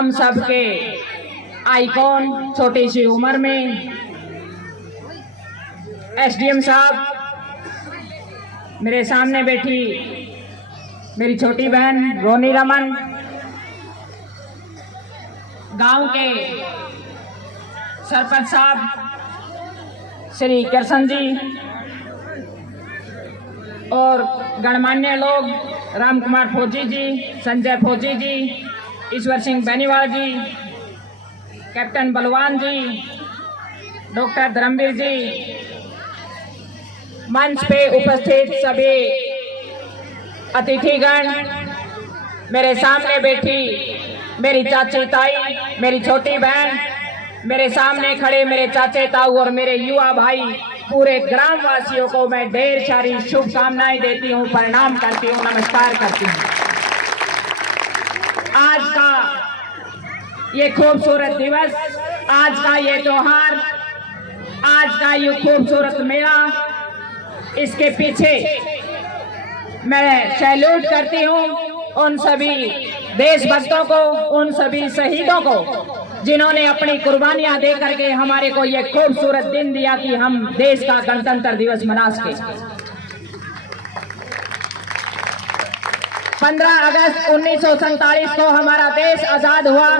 हम सब के आइकॉन, छोटी सी उम्र में एसडीएम साहब, मेरे सामने बैठी मेरी छोटी बहन रोनी रमन, गांव के सरपंच साहब श्री कृष्ण जी और गणमान्य लोग राम कुमार फौजी जी, संजय फौजी जी, ईश्वर सिंह बेनीवाल जी, कैप्टन बलवान जी, डॉक्टर धर्मवीर जी, मंच पे उपस्थित सभी अतिथिगण, मेरे सामने बैठी मेरी चाची ताई, मेरी छोटी बहन, मेरे सामने खड़े मेरे चाचे ताऊ और मेरे युवा भाई, पूरे ग्राम वासियों को मैं ढेर सारी शुभकामनाएं देती हूं, प्रणाम करती हूं, नमस्कार करती हूं। आज का ये खूबसूरत दिवस, आज का ये त्योहार, आज का ये खूबसूरत मेला, इसके पीछे मैं सैल्यूट करती हूँ उन सभी देशभक्तों को, उन सभी शहीदों को जिन्होंने अपनी कुर्बानियां दे करके हमारे को ये खूबसूरत दिन दिया कि हम देश का गणतंत्र दिवस मना सके। 15 अगस्त 1947 को हमारा देश आजाद हुआ।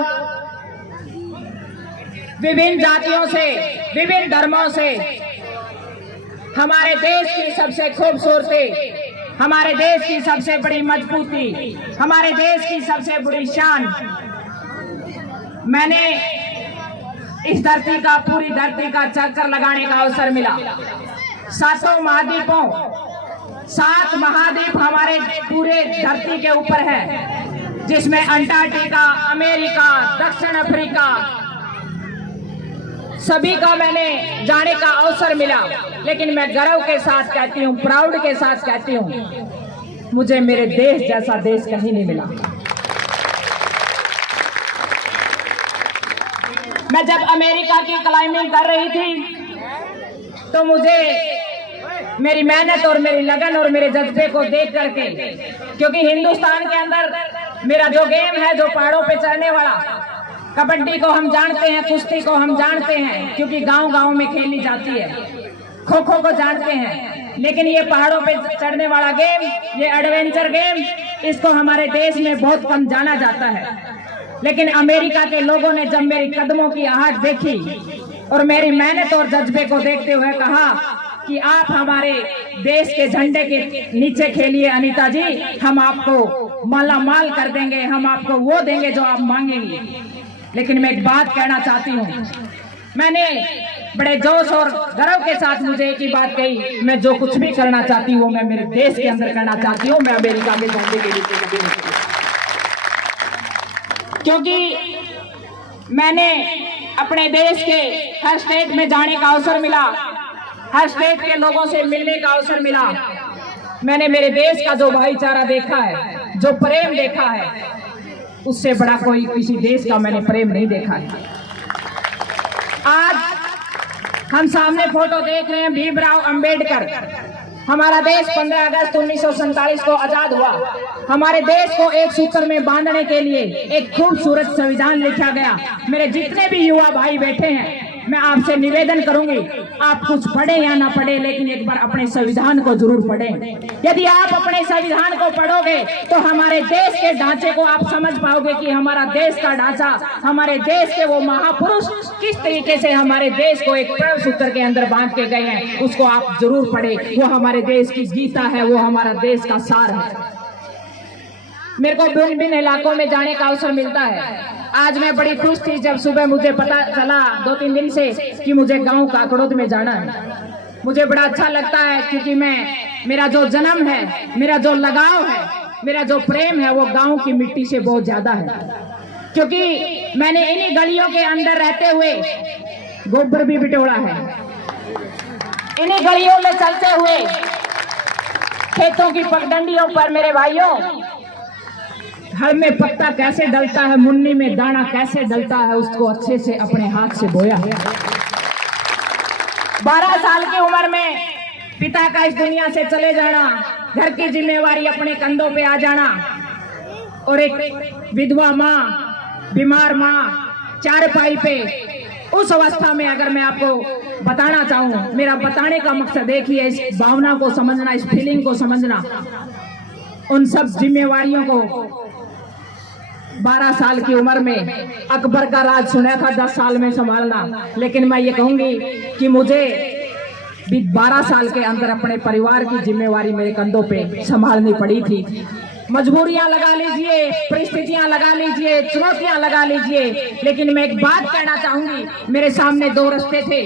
विभिन्न जातियों से, विभिन्न धर्मों से हमारे देश की सबसे खूबसूरती, हमारे देश की सबसे बड़ी मजबूती, हमारे देश की सबसे बड़ी शान, मैंने इस धरती का, पूरी धरती का चक्कर लगाने का अवसर मिला। 7 महाद्वीपों, 7 महाद्वीप हमारे पूरे धरती के ऊपर है, जिसमें अंटार्कटिका, अमेरिका, दक्षिण अफ्रीका, सभी का मैंने जाने का अवसर मिला। लेकिन मैं गर्व के साथ कहती हूँ, प्राउड के साथ कहती हूँ, मुझे मेरे देश जैसा देश कहीं नहीं मिला। मैं जब अमेरिका की क्लाइंबिंग कर रही थी तो मुझे मेरी मेहनत और मेरी लगन और मेरे जज्बे को देख करके, क्योंकि हिंदुस्तान के अंदर मेरा जो गेम है, जो पहाड़ों पे चढ़ने वाला, कबड्डी को हम जानते हैं, कुश्ती को हम जानते हैं क्योंकि गांव-गांव में खेली जाती है, खो खो को जानते हैं, लेकिन ये पहाड़ों पे चढ़ने वाला गेम, ये एडवेंचर गेम, इसको हमारे देश में बहुत कम जाना जाता है। लेकिन अमेरिका के लोगों ने जब मेरी कदमों की आहट देखी और मेरी मेहनत और जज्बे को देखते हुए कहा कि आप हमारे देश के झंडे के नीचे खेलिए अनीता जी, हम आपको माला माल कर देंगे, हम आपको वो देंगे जो आप मांगेंगी। लेकिन मैं एक बात कहना चाहती हूँ, मैंने बड़े जोश और गर्व के साथ मुझे एक ही बात कही, मैं जो कुछ भी करना चाहती हूँ मैं मेरे देश के अंदर करना चाहती हूँ, मैं अमेरिका के झंडे के नीचे कभी नहीं करूँगी। क्योंकि मैंने अपने देश के हर स्टेट में जाने का अवसर मिला, हर स्टेट के लोगों से मिलने का अवसर मिला। मैंने मेरे देश का जो भाईचारा देखा है, जो प्रेम देखा है, उससे बड़ा कोई किसी देश का मैंने प्रेम नहीं देखा है। आज हम सामने फोटो देख रहे हैं भीमराव अंबेडकर। हमारा देश 15 अगस्त 1947 को आजाद हुआ। हमारे देश को एक सूत्र में बांधने के लिए एक खूबसूरत संविधान लिखा गया। मेरे जितने भी युवा भाई बैठे हैं, मैं आपसे निवेदन करूंगी, आप कुछ पढ़े या ना पढ़े, लेकिन एक बार अपने संविधान को जरूर पढ़ें। यदि आप अपने संविधान को पढ़ोगे तो हमारे देश के ढांचे को आप समझ पाओगे कि हमारा देश का ढांचा, हमारे देश के वो महापुरुष किस तरीके से हमारे देश को एक प्रण सूत्र के अंदर बांध के गए हैं, उसको आप जरूर पढ़े। वो हमारे देश की गीता है, वो हमारा देश का सार है। मेरे को भिन्न भिन्न इलाकों में जाने का अवसर मिलता है। आज मैं बड़ी खुश थी जब सुबह मुझे पता चला 2-3 दिन से कि मुझे गांव काकड़ोद में जाना है। मुझे बड़ा अच्छा लगता है क्योंकि मेरा जो जन्म है, मेरा जो लगाव है, मेरा जो प्रेम है, वो गांव की मिट्टी से बहुत ज्यादा है। क्योंकि मैंने इन्हीं गलियों के अंदर रहते हुए गोबर भी बिटोड़ा है, इन्हीं गलियों में चलते हुए खेतों की पगडंडियों पर मेरे भाइयों हल में पत्ता कैसे डलता है, मुन्नी में दाना कैसे डलता है, उसको अच्छे से अपने हाथ से बोया है। 12 साल की उम्र में पिता का इस दुनिया से चले जाना, घर की जिम्मेवारी अपने कंधों पे आ जाना और एक विधवा माँ बीमार माँ चारपाई पे, उस अवस्था में अगर मैं आपको बताना चाहूँ, मेरा बताने का मकसद एक ही है, इस भावना को समझना, इस फीलिंग को समझना, उन सब जिम्मेवारियों को। 12 साल की उम्र में अकबर का राज सुना था 10 साल में संभालना, लेकिन मैं ये कहूंगी कि मुझे भी 12 साल के अंदर अपने परिवार की जिम्मेवारी मेरे कंधों पे संभालनी पड़ी थी। मजबूरियां लगा लीजिए, परिस्थितियां लगा लीजिए, चुनौतियां लगा लीजिए, लेकिन मैं एक बात कहना चाहूंगी, मेरे सामने 2 रास्ते थे।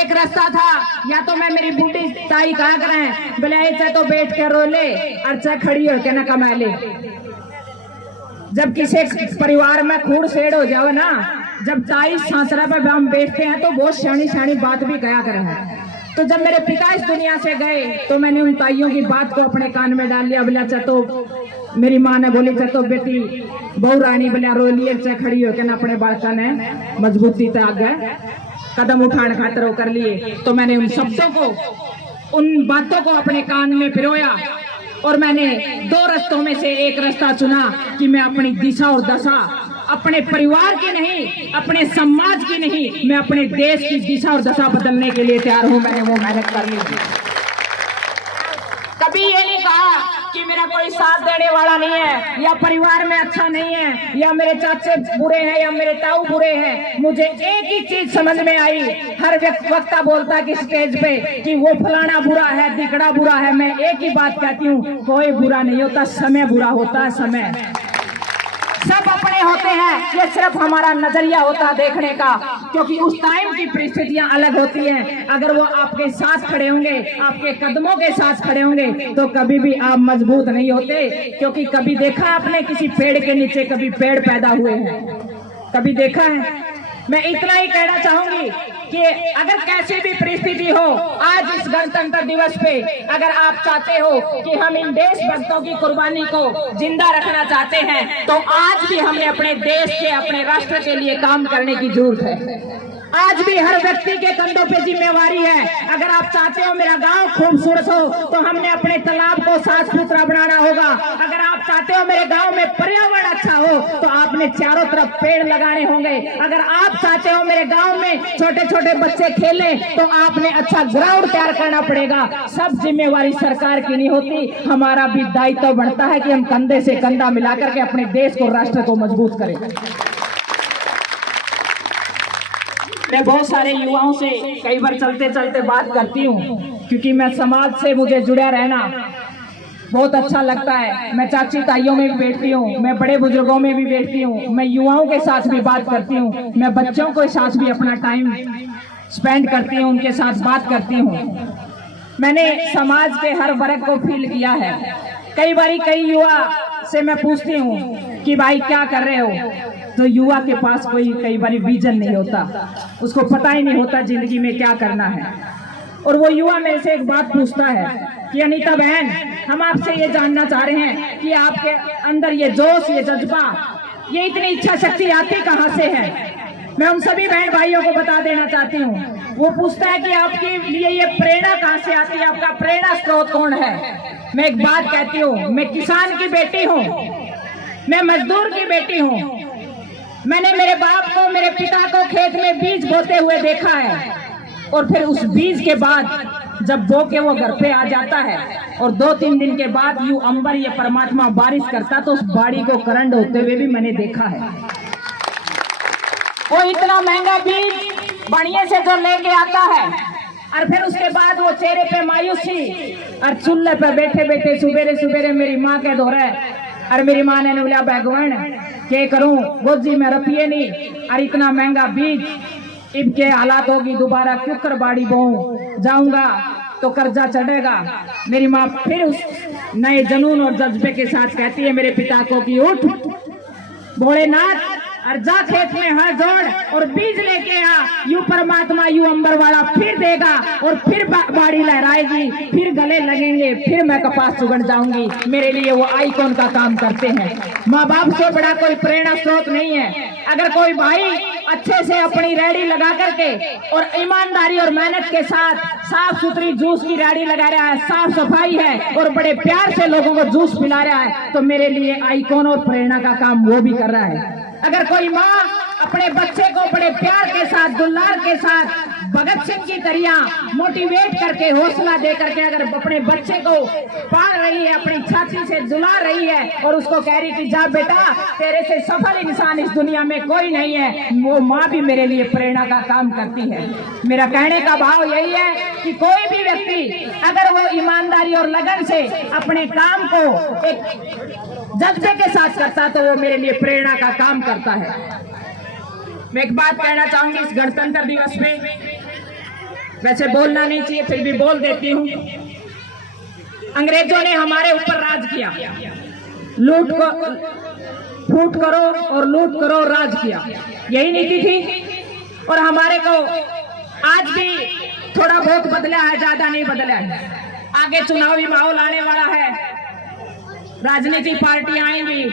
एक रास्ता था, या तो मैं मेरी बूढ़ी ताई कहा करें बोले ऐसे तो बैठ के रो ले और चाहे खड़ी हो के न कमा ले। जब किसी परिवार में खूर सेड़ हो जाओ ना, जब ताई सांसरा पर हम बैठते हैं तो बहुत शानी शानी बात भी कहा करें। तो जब मेरे पिता इस दुनिया से गए तो मैंने उन ताइयों की बात को अपने कान में डाल लिया। बोला तो मेरी माँ ने बोली तो बेटी बहु रानी बोला रो लिए चाहे खड़ी होकर ना, अपने बालका ने मजबूती से आगे कदम उठाने खातिर वो कर लिए। तो मैंने उन शब्दों को, उन बातों को अपने कान में पिरोया और मैंने 2 रास्तों में से एक रास्ता चुना कि मैं अपनी दिशा और दशा अपने परिवार की नहीं, अपने समाज की नहीं, मैं अपने देश की दिशा और दशा बदलने के लिए तैयार हूं। मैंने वो मेहनत कर ली। कभी ये नहीं कहा कि मेरा कोई साथ देने वाला नहीं है, या परिवार में अच्छा नहीं है, या मेरे चाचे बुरे हैं, या मेरे ताऊ बुरे हैं। मुझे एक ही चीज समझ में आई, हर वक्ता बोलता कि स्टेज पे कि वो फलाना बुरा है, दिकड़ा बुरा है। मैं एक ही बात कहती हूँ, कोई बुरा नहीं होता, समय बुरा होता है। समय सब अपने होते हैं, ये सिर्फ हमारा नजरिया होता है देखने का, क्योंकि उस टाइम की परिस्थितियां अलग होती हैं। अगर वो आपके साथ खड़े होंगे, आपके कदमों के साथ खड़े होंगे, तो कभी भी आप मजबूत नहीं होते। क्योंकि कभी देखा आपने किसी पेड़ के नीचे कभी पेड़ पैदा हुए हैं, कभी देखा है? मैं इतना ही कहना चाहूंगी कि अगर कैसी भी परिस्थिति हो, आज इस गणतंत्र दिवस पे अगर आप चाहते हो कि हम इन देशभक्तों की कुर्बानी को जिंदा रखना चाहते हैं, तो आज भी हमने अपने देश के, अपने राष्ट्र के लिए काम करने की जरूरत है। आज भी हर व्यक्ति के कंधों पे जिम्मेवारी है। अगर आप चाहते हो मेरा गांव खूबसूरत हो, तो हमने अपने तालाब को साफ सुथरा बनाना होगा। अगर आप चाहते हो मेरे गांव में पर्यावरण अच्छा हो, तो आपने चारों तरफ पेड़ लगाने होंगे। अगर आप चाहते हो मेरे गांव में छोटे छोटे बच्चे खेलें, तो आपने अच्छा ग्राउंड तैयार करना पड़ेगा। सब जिम्मेवारी सरकार की नहीं होती, हमारा भी दायित्व बढ़ता है कि हम कंधे से कंधा मिलाकर के अपने देश को, राष्ट्र को मजबूत करें। मैं बहुत सारे युवाओं से कई बार चलते चलते बात करती हूँ, क्योंकि मैं समाज से मुझे जुड़ा रहना बहुत अच्छा लगता है। मैं चाची ताइयों में भी बैठती हूँ, मैं बड़े बुजुर्गों में भी बैठती हूँ, मैं युवाओं के साथ भी बात करती हूँ, मैं बच्चों के साथ भी अपना टाइम स्पेंड करती हूँ, उनके साथ बात करती हूँ। मैंने समाज के हर वर्ग को फील किया है। कई बारी कई युवा से मैं पूछती हूँ कि भाई क्या कर रहे हो, तो युवा के पास कोई कई बारी विजन नहीं होता, उसको पता ही नहीं होता जिंदगी में क्या करना है। और वो युवा मेरे से एक बात पूछता है कि अनीता बहन, हम आपसे ये जानना चाह रहे हैं कि आपके अंदर ये जोश, ये जज्बा, ये इतनी इच्छा शक्ति आती कहाँ से है? मैं उन सभी बहन भाइयों को बता देना चाहती हूँ। वो पूछता है कि आपके लिए ये प्रेरणा कहाँ से आती है, आपका प्रेरणा स्रोत कौन है? मैं एक बात कहती हूँ, मैं किसान की बेटी हूँ, मैं मजदूर की बेटी हूँ। मैंने मेरे बाप को, मेरे पिता को खेत में बीज बोते हुए देखा है, और फिर उस बीज के बाद जब बो के वो घर पे आ जाता है, और 2-3 दिन के बाद यूं अंबर ये परमात्मा बारिश करता, तो उस बाड़ी को करंट होते हुए भी मैंने देखा है। वो इतना महंगा बीज बढ़िया से जो लेके आता है, और फिर उसके बाद वो चेहरे पे मायूसी, और चूल्हे पे बैठे बैठे सुबेरे सुबेरे मेरी माँ के दौरे, और मेरी माँ ने बोला भगवान क्या करूं, गोजी में रपिए नहीं, और इतना महंगा बीज, इनके हालात होगी दोबारा क्यों कर बाड़ी बोऊं, जाऊंगा तो कर्जा चढ़ेगा। मेरी माँ फिर उस नए जनून और जज्बे के साथ कहती है मेरे पिता को कि उठ भोलेनाथ, और जा खेत में हाथ जोड़ और बीज लेके आ, यू परमात्मा यू अंबर वाला फिर देगा, और फिर बाड़ी लहराएगी, फिर गले लगेंगे, फिर मैं कपास चुगड़ जाऊंगी। मेरे लिए वो आइकॉन का काम करते हैं। माँ बाप से बड़ा कोई प्रेरणा स्रोत नहीं है। अगर कोई भाई अच्छे से अपनी रेडी लगा करके और ईमानदारी और मेहनत के साथ साफ सुथरी जूस की रेडी लगा रहा है, साफ सफाई है, और बड़े प्यार से लोगों को जूस पिला रहा है, तो मेरे लिए आइकॉन और प्रेरणा का काम वो भी कर रहा है। अगर कोई माँ अपने बच्चे को बड़े प्यार के साथ, दुलार के साथ, भगत सिंह की तरह मोटिवेट करके, हौसला दे करके अगर अपने बच्चे को पाल रही है, अपनी छाती से दुला रही है और उसको कह रही कि जा बेटा, तेरे से सफल इंसान इस दुनिया में कोई नहीं है, वो माँ भी मेरे लिए प्रेरणा का काम करती है। मेरा कहने का भाव यही है कि कोई भी व्यक्ति अगर वो ईमानदारी और लगन से अपने काम को एक जज्बे के साथ करता तो वो मेरे लिए प्रेरणा का काम करता है। मैं एक बात कहना चाहूंगी इस गणतंत्र दिवस पे, वैसे बोलना नहीं चाहिए फिर भी बोल देती हूँ। अंग्रेजों ने हमारे ऊपर राज किया, फूट करो और लूट करो राज किया, यही नीति थी। और हमारे को आज भी थोड़ा बहुत बदला है, ज्यादा नहीं बदला है। आगे चुनावी माहौल आने वाला है, राजनीतिक पार्टियां आएंगी,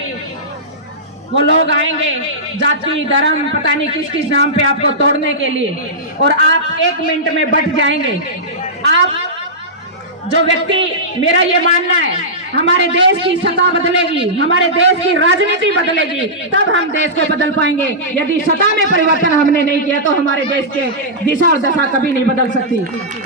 वो लोग आएंगे जाति धर्म पता नहीं किस किस नाम पे आपको तोड़ने के लिए, और आप 1 मिनट में बट जाएंगे। आप जो व्यक्ति, मेरा ये मानना है, हमारे देश की सत्ता बदलेगी, हमारे देश की राजनीति बदलेगी, तब हम देश को बदल पाएंगे। यदि सत्ता में परिवर्तन हमने नहीं किया तो हमारे देश के दिशा और दशा कभी नहीं बदल सकती।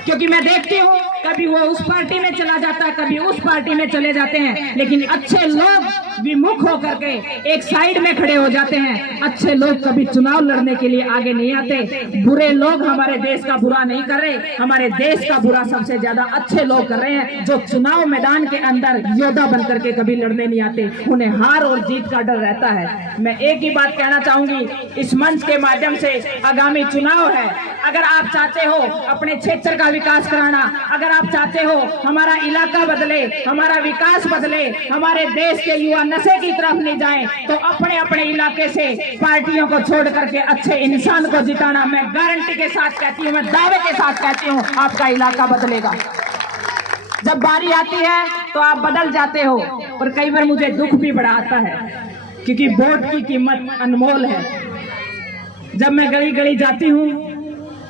क्योंकि मैं देखती हूँ कभी वो उस पार्टी में चला जाता है, कभी उस पार्टी में चले जाते हैं, लेकिन अच्छे लोग विमुख होकर के एक साइड में खड़े हो जाते हैं। अच्छे लोग कभी चुनाव लड़ने के लिए आगे नहीं आते। बुरे लोग हमारे देश का बुरा नहीं कर रहे, हमारे देश का बुरा सबसे ज्यादा अच्छे लोग कर रहे हैं, जो चुनाव मैदान के अंदर योद्धा बनकर के कभी लड़ने नहीं आते। उन्हें हार और जीत का डर रहता है। मैं एक ही बात कहना चाहूंगी इस मंच के माध्यम से, आगामी चुनाव है, अगर आप चाहते हो अपने क्षेत्र का विकास कराना, अगर आप चाहते हो हमारा इलाका बदले, हमारा विकास बदले, हमारे देश के युवा नशे की तरफ नहीं जाएं, तो अपने अपने इलाके से पार्टियों को छोड़ करके अच्छे इंसान को जिताना। मैं गारंटी के साथ कहती हूँ, मैं दावे के साथ कहती हूँ, आपका इलाका बदलेगा। जब बारी आती है तो आप बदल जाते हो, और कई बार मुझे दुख भी बड़ा आता है क्योंकि वोट की कीमत अनमोल है। जब मैं गली गली जाती हूँ,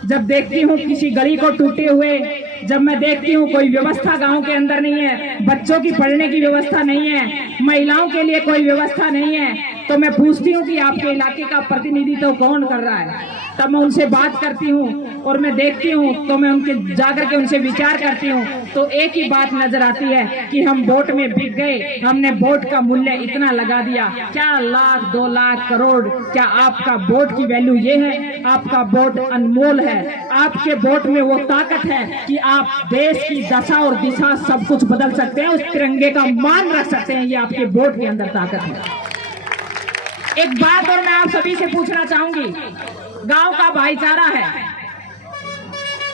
जब देखती हूँ किसी गली को टूटे हुए, जब मैं देखती हूँ कोई व्यवस्था गांव के अंदर नहीं है, बच्चों की पढ़ने की व्यवस्था नहीं है, महिलाओं के लिए कोई व्यवस्था नहीं है, तो मैं पूछती हूँ कि आपके इलाके का प्रतिनिधित्व कौन कर रहा है। तब मैं उनसे बात करती हूँ और मैं देखती हूँ, तो मैं उनके जाकर के उनसे विचार करती हूँ, तो एक ही बात नजर आती है कि हम वोट में बिक गए, हमने वोट का मूल्य इतना लगा दिया। क्या लाख 2 लाख करोड़, क्या आपका वोट की वैल्यू ये है? आपका वोट अनमोल है। आपके वोट में वो ताकत है कि आप देश की दशा और दिशा सब कुछ बदल सकते हैं, उस तिरंगे का मान रख सकते हैं। ये आपके वोट के अंदर ताकत है। एक बात और मैं आप सभी से पूछना चाहूंगी, गांव का भाईचारा है,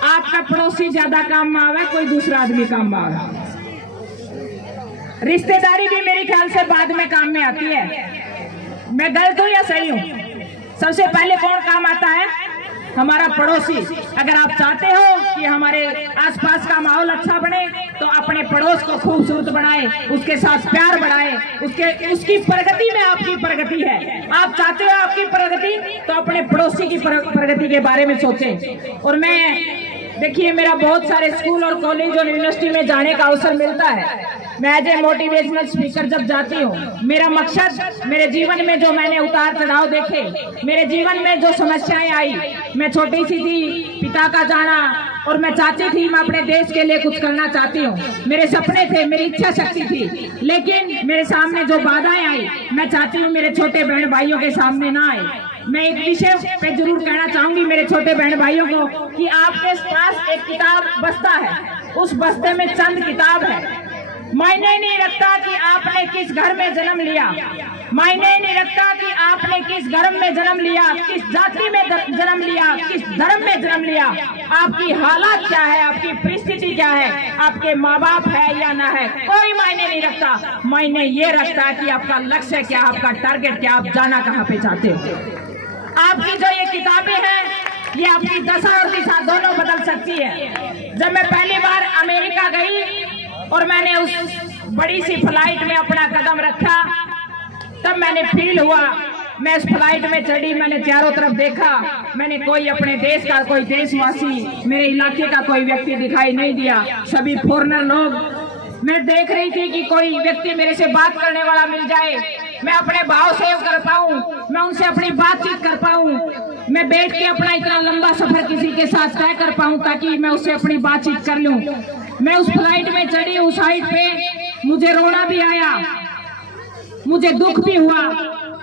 आपका पड़ोसी ज्यादा काम में आवे, कोई दूसरा आदमी काम में आवे, रिश्तेदारी भी मेरे ख्याल से बाद में काम में आती है। मैं गलत हूं या सही हूं? सबसे पहले कौन काम आता है? हमारा पड़ोसी। अगर आप चाहते हो कि हमारे आसपास का माहौल अच्छा बने, तो अपने पड़ोस को खूबसूरत बनाए, उसके साथ प्यार बढ़ाए, उसकी प्रगति में आपकी प्रगति है। आप चाहते हो आपकी प्रगति, तो अपने पड़ोसी की प्रगति के बारे में सोचें। और मैं देखिए, मेरा बहुत सारे स्कूल और कॉलेज और यूनिवर्सिटी में जाने का अवसर मिलता है। मैं एज ए मोटिवेशनल स्पीकर जब जाती हूँ, मेरा मकसद, मेरे जीवन में जो मैंने उतार चढ़ाव देखे, मेरे जीवन में जो समस्याएं आई, मैं छोटी सी थी, पिता का जाना, और मैं चाहती थी मैं अपने देश के लिए कुछ करना चाहती हूँ, मेरे सपने थे, मेरी इच्छा शक्ति थी, लेकिन मेरे सामने जो बाधाएं आई, मैं चाहती हूँ मेरे छोटे बहन भाइयों के सामने ना आए। मैं एक विषय पे जरूर कहना चाहूंगी मेरे छोटे बहन भाइयों को कि आपके पास एक किताब बस्ता है, उस बस्ते में चंद किताब है। मायने नहीं रखता कि आपने किस घर में जन्म लिया, मायने नहीं रखता कि आपने किस धर्म में जन्म लिया, किस जाति में जन्म लिया, किस धर्म में जन्म लिया, आपकी हालात क्या है, आपकी परिस्थिति क्या है, आपके माँ बाप है या ना है, कोई मायने नहीं रखता। मायने ये रखता है कि आपका लक्ष्य क्या, आपका टारगेट क्या, आप जाना कहाँ पे चाहते हो। आपकी जो ये किताबें हैं, ये आपकी दशा और दिशा दोनों बदल सकती है। जब मैं पहली बार अमेरिका गई और मैंने उस बड़ी सी फ्लाइट में अपना कदम रखा, तब मैंने फील हुआ, मैं इस फ्लाइट में चढ़ी, मैंने चारों तरफ देखा, मैंने कोई अपने देश का कोई देशवासी, मेरे इलाके का कोई व्यक्ति दिखाई नहीं दिया, सभी फॉरेनर लोग। मैं देख रही थी कि कोई व्यक्ति मेरे से बात करने वाला मिल जाए, मैं अपने भाव सेव कर पाऊं, मैं उनसे अपनी बातचीत कर पाऊं, मैं बैठ के अपना इतना लंबा सफर किसी के साथ तय कर पाऊं ताकि मैं उससे अपनी बातचीत कर लूं। मैं उस फ्लाइट में चढ़ी, उस हाइट पे मुझे रोना भी आया, मुझे दुख भी हुआ,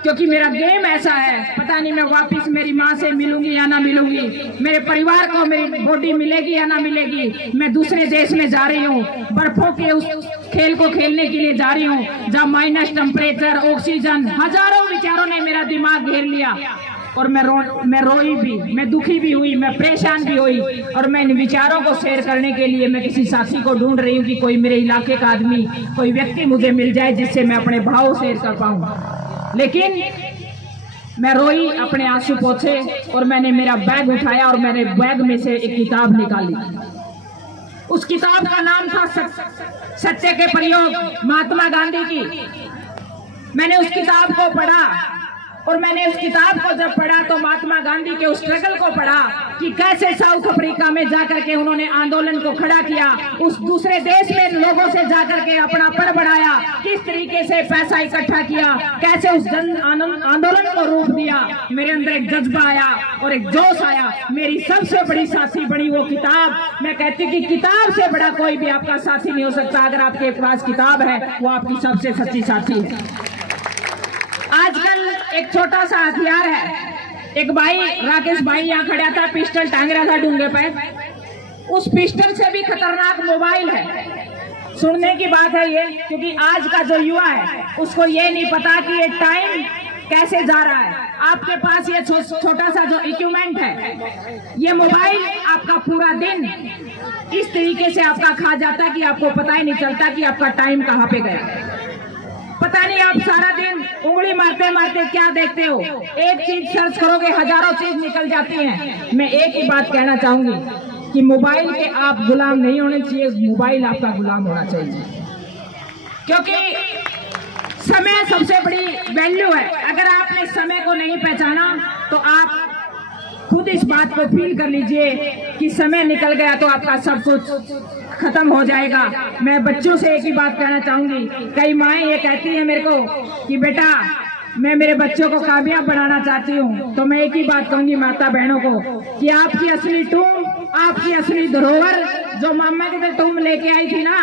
क्योंकि मेरा गेम ऐसा है, पता नहीं मैं वापस मेरी माँ से मिलूंगी या ना मिलूंगी, मेरे परिवार को मेरी बॉडी मिलेगी या ना मिलेगी। मैं दूसरे देश में जा रही हूँ, बर्फों के उस खेल को खेलने के लिए जा रही हूँ जहाँ माइनस टेम्परेचर, ऑक्सीजन, हजारों विचारों ने मेरा दिमाग घेर लिया और मैं रोई भी, मैं दुखी भी हुई, मैं परेशान भी हुई। और मैं इन विचारों को शेयर करने के लिए मैं किसी साथी को ढूंढ रही हूँ कि कोई मेरे इलाके का आदमी, कोई व्यक्ति मुझे मिल जाए जिससे मैं अपने भाव शेयर कर पाऊँ। लेकिन मैं रोई, अपने आंसू पोंछे और मैंने मेरा बैग उठाया और मैंने बैग में से एक किताब निकाली। उस किताब का नाम था सत्य के प्रयोग, महात्मा गांधी की। मैंने उस किताब को पढ़ा और मैंने उस किताब को जब पढ़ा तो महात्मा गांधी के उस स्ट्रगल को पढ़ा कि कैसे साउथ अफ्रीका में जाकर के उन्होंने आंदोलन को खड़ा किया, उस दूसरे देश में लोगों से जाकर के अपना पड़ बढ़ाया, किस तरीके से पैसा इकट्ठा किया, कैसे उस जन आंदोलन को रूप दिया। मेरे अंदर एक जज्बा आया और एक जोश आया। मेरी सबसे बड़ी साथी बनी वो किताब। मैं कहती कि किताब से बड़ा कोई भी आपका साथी नहीं हो सकता। अगर आपके पास किताब है वो आपकी सबसे सच्ची साथी है। आजकल एक छोटा सा हथियार है, एक भाई राकेश भाई यहाँ खड़ा था, पिस्टल टांग रहा था डूंगे पे। उस पिस्टल से भी खतरनाक मोबाइल है। सुनने की बात है ये, क्योंकि आज का जो युवा है उसको ये नहीं पता कि ये टाइम कैसे जा रहा है। आपके पास ये छोटा सा जो इक्विपमेंट है, ये मोबाइल आपका पूरा दिन इस तरीके से आपका खा जाता है कि आपको पता ही नहीं चलता कि आपका टाइम कहाँ पे गया। पता नहीं आप सारा दिन उंगली मारते मारते क्या देखते हो। एक चीज सर्च करोगे हजारों चीज निकल जाती हैं। मैं एक ही बात कहना चाहूंगी कि मोबाइल के आप गुलाम नहीं होने चाहिए, मोबाइल आपका गुलाम होना चाहिए। क्योंकि समय सबसे बड़ी वैल्यू है। अगर आपने समय को नहीं पहचाना तो आप खुद इस बात को फील कर लीजिए कि समय निकल गया तो आपका सब कुछ खत्म हो जाएगा। मैं बच्चों से एक ही बात कहना चाहूंगी। कई माएँ ये कहती है मेरे को कि बेटा मैं मेरे बच्चों को कामयाब बनाना चाहती हूँ, तो मैं एक ही बात कहूंगी माता बहनों को कि आपकी असली टूम, आपकी असली धरोहर जो मामा के टूम लेके आई थी ना,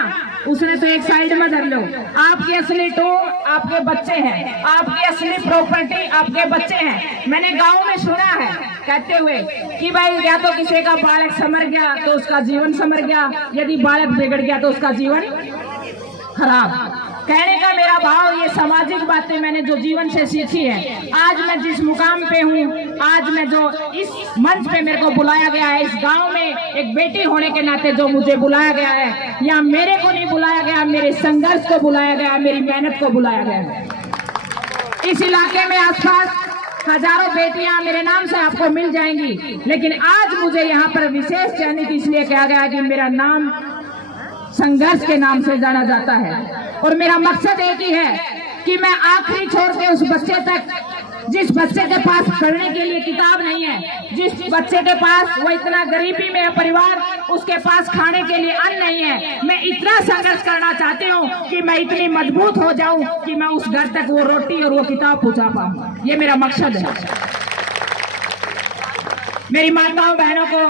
उसने तो एक साइड में धर लो। आपकी असली टूम आपके बच्चे हैं, आपकी असली प्रॉपर्टी आपके बच्चे हैं। मैंने गाँव में सुना है कहते हुए कि भाई या तो किसी का बालक संवर गया तो उसका जीवन संवर गया, यदि बालक बिगड़ गया तो उसका जीवन खराब। कहने का मेरा भाव, ये सामाजिक बातें मैंने जो जीवन से सीखी है। आज मैं जिस मुकाम पे हूँ, आज मैं जो इस मंच पे मेरे को बुलाया गया है, इस गांव में एक बेटी होने के नाते जो मुझे बुलाया गया है, यहाँ मेरे को नहीं बुलाया गया, मेरे संघर्ष को बुलाया गया, मेरी मेहनत को बुलाया गया है। इस इलाके में आसपास हजारों बेटियां मेरे नाम से आपको मिल जाएंगी, लेकिन आज मुझे यहाँ पर विशेष चयनित इसलिए कहा गया कि मेरा नाम संघर्ष के नाम से जाना जाता है। और मेरा मकसद एक ही है कि मैं आखिरी छोर के उस बच्चे तक, जिस बच्चे के पास पढ़ने के लिए किताब नहीं है, जिस बच्चे के पास वो इतना गरीबी में है परिवार, उसके पास खाने के लिए अन्न नहीं है, मैं इतना संघर्ष करना चाहती हूँ कि मैं इतनी मजबूत हो जाऊं कि मैं उस घर तक वो रोटी और वो किताब पहुंचा पाऊं। ये मेरा मकसद है। मेरी माताओं बहनों को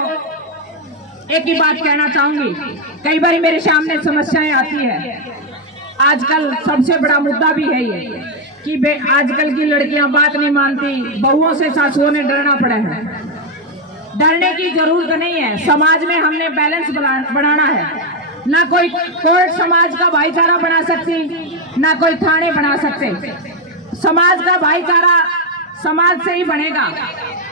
एक ही बात कहना चाहूंगी। कई बार मेरे सामने समस्याएं आती है। आजकल सबसे बड़ा मुद्दा भी है ये कि आजकल की लड़कियां बात नहीं मानती, बहुओं से सासुओं ने डरना पड़ा है। डरने की जरूरत नहीं है। समाज में हमने बैलेंस बनाना है। ना कोई कोर्ट समाज का भाईचारा बना सकती, ना कोई थाने बना सकते। समाज का भाईचारा समाज से ही बनेगा।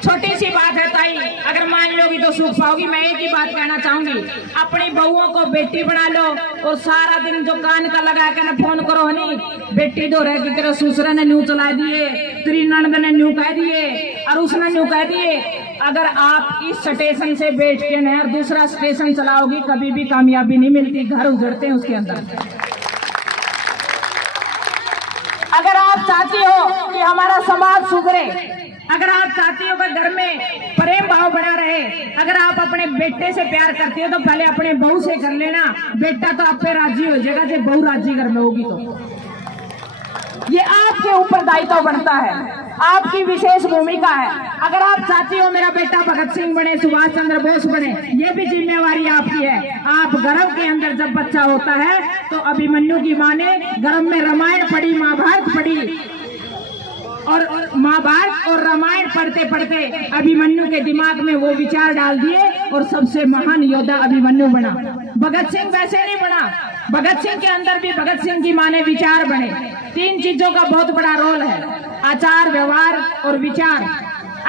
छोटी सी बात है ताई, अगर मान लोगी तो सुख पाओगी। मैं एक ही बात कहना चाहूंगी, अपनी बहुओं को बेटी बना लो और सारा दिन जो कान का लगा कर ना फोन करो, हनी बेटी दो रह की तेरे ससुर ने न्यू चला दिए, तेरी ननद ने न्यू कह दिए और उसने न्यू कह दिए। अगर आप इस स्टेशन से बैठ के नहर दूसरा स्टेशन चलाओगी, कभी भी कामयाबी नहीं मिलती, घर उजड़ते हैं उसके अंदर। अगर आप चाहती हो कि हमारा समाज सुधरे, अगर आप चाहती हो कि घर में प्रेम भाव बना रहे, अगर आप अपने बेटे से प्यार करती हो तो पहले अपने बहू से कर लेना। बेटा तो आप पे राजी हो जाएगा जब बहू राजी घर में होगी तो। ये आपके ऊपर दायित्व बनता है, आपकी विशेष भूमिका है। अगर आप चाहती हो मेरा बेटा भगत सिंह बने, सुभाष चंद्र बोस बने, ये भी जिम्मेवारी आपकी है। आप गर्भ के अंदर जब बच्चा होता है तो अभिमन्यु की माँ ने गर्भ में रामायण पढ़ी, महाभारत पढ़ी, और महाभारत और रामायण पढ़ते पढ़ते अभिमन्यु के दिमाग में वो विचार डाल दिए और सबसे महान योद्धा अभिमन्यु बना। भगत सिंह वैसे नहीं बना, भगत सिंह के अंदर भी भगत सिंह की माँ ने विचार बने। 3 चीजों का बहुत बड़ा रोल है, आचार, व्यवहार और विचार।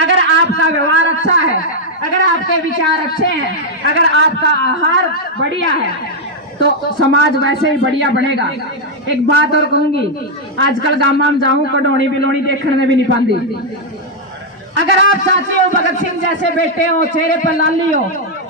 अगर आपका व्यवहार अच्छा है, अगर आपके विचार अच्छे हैं, अगर आपका आहार बढ़िया है तो समाज वैसे ही बढ़िया बनेगा। एक बात और कहूंगी, आजकल गामा में जाऊं कड़ोनी बिलोनी देखने में भी नहीं पाती। अगर आप चाहते हो भगत सिंह जैसे बेटे हो, चेहरे पर लाली हो,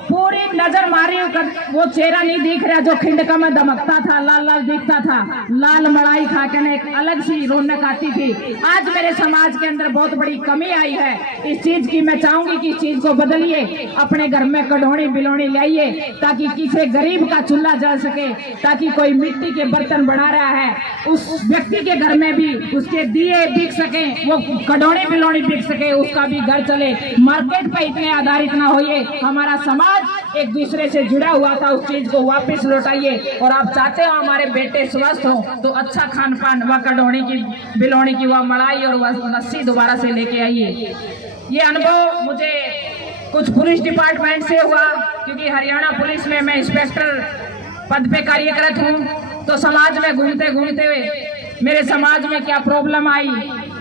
पूरी नजर मारी हो, वो चेहरा नहीं दिख रहा जो खिंडका में दमकता था, लाल लाल दिखता था, लाल मलाई खा के एक अलग सी रौनक आती थी। आज मेरे समाज के अंदर बहुत बड़ी कमी आई है इस चीज की। मैं चाहूंगी कि इस चीज को बदलिए, अपने घर में कड़ोनी बिलोनी लाइए ताकि किसी गरीब का चूल्हा जल सके, ताकि कोई मिट्टी के बर्तन बना रहा है उस व्यक्ति के घर में भी उसके दिए बिक सके, वो कड़ोनी बिलोनी बिक सके, उसका भी घर चले। मार्केट पे इतने आधारित ना होइए। हमारा समाज एक दूसरे से जुड़ा हुआ था, उस चीज को वापस लौटाइए। और आप चाहते हो हमारे बेटे स्वस्थ हो तो अच्छा खान पान, वह कड़ोनी की बिलोनी की वह मलाई और वह लस्सी दोबारा से लेके आइए। ये अनुभव मुझे कुछ पुलिस डिपार्टमेंट से हुआ, क्योंकि हरियाणा पुलिस में मैं इंस्पेक्टर पद पे कार्यरत हूँ। तो समाज में घूमते घूमते मेरे समाज में क्या प्रॉब्लम आई,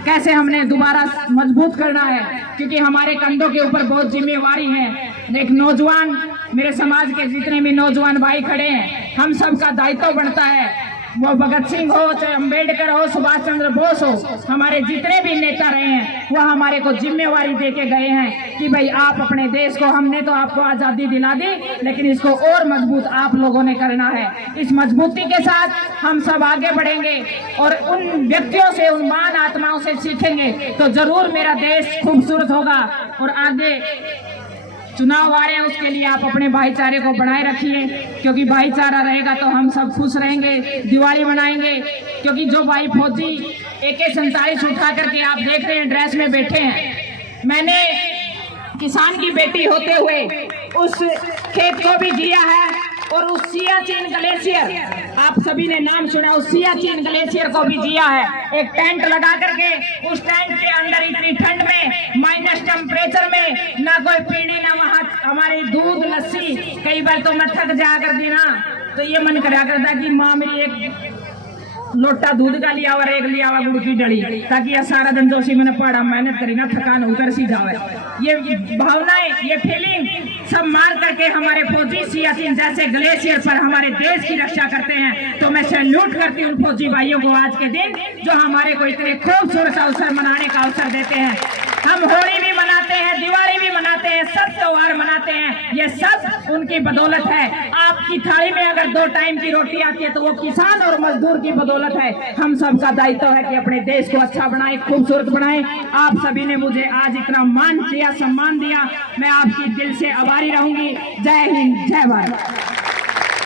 कैसे हमने दोबारा मजबूत करना है, क्योंकि हमारे कंधों के ऊपर बहुत जिम्मेवारी है। एक नौजवान, मेरे समाज के जितने भी नौजवान भाई खड़े हैं, हम सबका दायित्व बनता है। वो भगत सिंह हो, चाहे अम्बेडकर हो, सुभाष चंद्र बोस हो, हमारे जितने भी नेता रहे हैं वो हमारे को जिम्मेवारी दे के गए हैं कि भाई आप अपने देश को, हमने तो आपको आज़ादी दिला दी, लेकिन इसको और मजबूत आप लोगों ने करना है। इस मजबूती के साथ हम सब आगे बढ़ेंगे और उन व्यक्तियों से, उन महान आत्माओं से सीखेंगे तो जरूर मेरा देश खूबसूरत होगा। और आगे चुनाव आ रहे हैं, उसके लिए आप अपने भाईचारे को बनाए रखिए, क्योंकि भाईचारा रहेगा तो हम सब खुश रहेंगे, दिवाली मनाएंगे। क्योंकि जो भाई फौजी AK-47 उठा करके आप देख रहे हैं ड्रेस में बैठे हैं, मैंने किसान की बेटी होते हुए उस खेत को भी जिया है और उस सियाचिन ग्लेशियर, आप सभी ने नाम सुना, उस सियाचिन ग्लेशियर को भी जिया है। एक टेंट लगा करके उस टेंट के अंदर इतनी ठंड में, माइनस टेम्परेचर में, ना कोई पीने ना वहाँ हमारी दूध लस्सी। कई बार तो मैं थक जा कर दी ना, तो ये मन करा करता कि माँ मेरी एक लोटा दूध का लिया और एक लिया हुआ गुड़ की डली, ताकि यह सारा दिन जो सी मैंने पढ़ा मेहनत करी ना, थकान उतर सी जावे। ये भावनाएं, ये फीलिंग सब मार करके हमारे फौजी सियाचिन जैसे ग्लेशियर पर हमारे देश की रक्षा करते हैं। तो मैं सैल्यूट करती हूँ फौजी भाइयों को आज के दिन, जो हमारे को इतने खूबसूरत अवसर मनाने का अवसर देते हैं। हम होली भी मनाते हैं, दिवाली भी मनाते हैं, सब त्योहार मनाते हैं, ये सब उनकी बदौलत है। आपकी थाली में अगर 2 टाइम की रोटी आती है तो वो किसान और मजदूर की बदौलत है। हम सबका दायित्व है कि अपने देश को अच्छा बनाए, खूबसूरत बनाए। आप सभी ने मुझे आज इतना मान दिया, सम्मान दिया, मैं आपकी दिल से आभारी रहूंगी। जय हिंद, जय भारत।